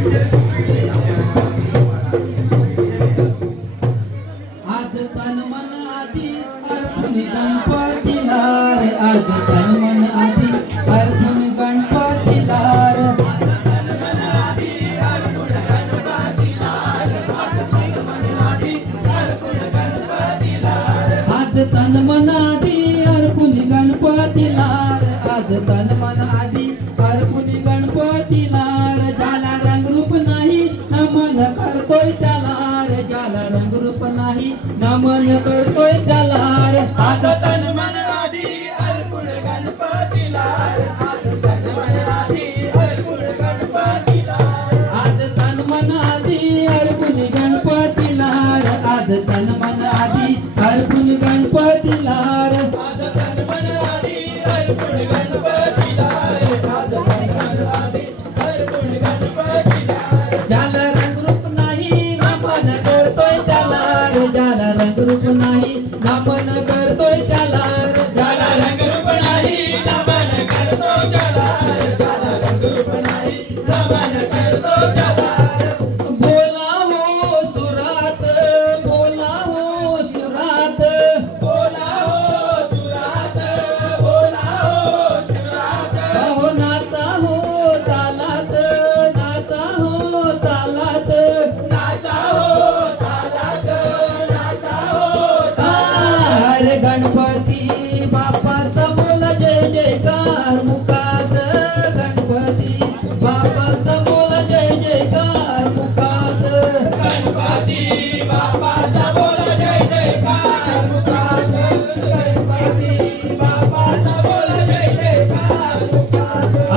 आज तन मन आधी अर्पण गणपतीला रे आज तन मन आधी अर्पण गणपतीला रे आज तन मन आधी अर्पुन गणपतीला रे आज तन मन आधी नमन करतोय त्याला आज तन मन आधी अर्पुन गणपतीला. आज तन मन आधी अर्पुन गणपतीला. आज तन मन आधी अर्पुन गणपतीला. रे आज तन मन आधी अर्पुन गणपतीला. रे आज तन मन आधी अर्पुन गणपतीला.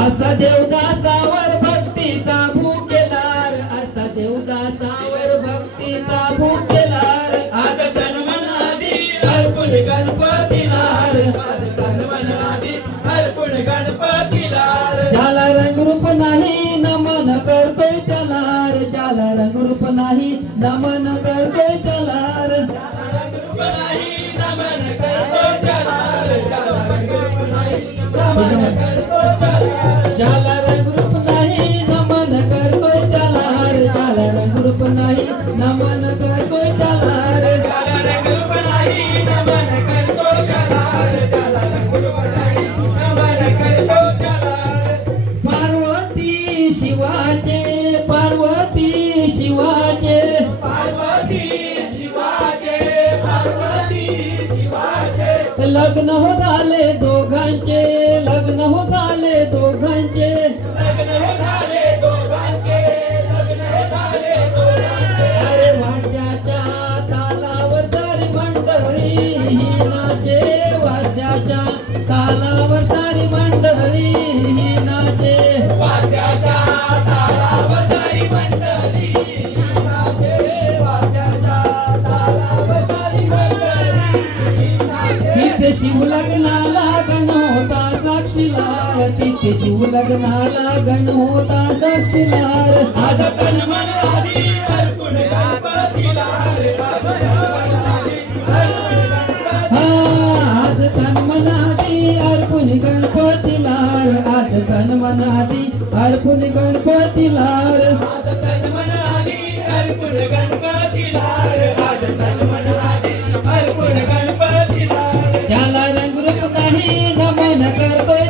असा देवदासावर भक्तीचा भूकेलार असा देवदासावर भक्तीचा भूकेलार आज गणपतीलार आज गणपतीलार ज्याला रंगरूप नाही नमन करतोय त्याला ज्याला रंगरूप नाही नमन करतोय ज्याला रंगरूप नाही नमन करतोय त्याला रे. ज्याला रंगरूप नाही नमन करतोय त्याला रे. लग्न हो झाले दोघांचे लग्न हो झाले दोघांचे. लग्न हो झाले दोघांचे लग्न हो झाले दोघांचे. अरे वाद्याच्या तालावर सारी मंडळी ही नाचे वाद्याच्या तालावर लग्नाला गण होता साक्षीलार तिथे शिव लग्नाला गण होता साक्षीलार आज तन मन आधी अर्पुण गणपतीला रे. हा, आज तन मन आधी अर्पुण गणपतीला रे. आज तन अर्पुण तन नाही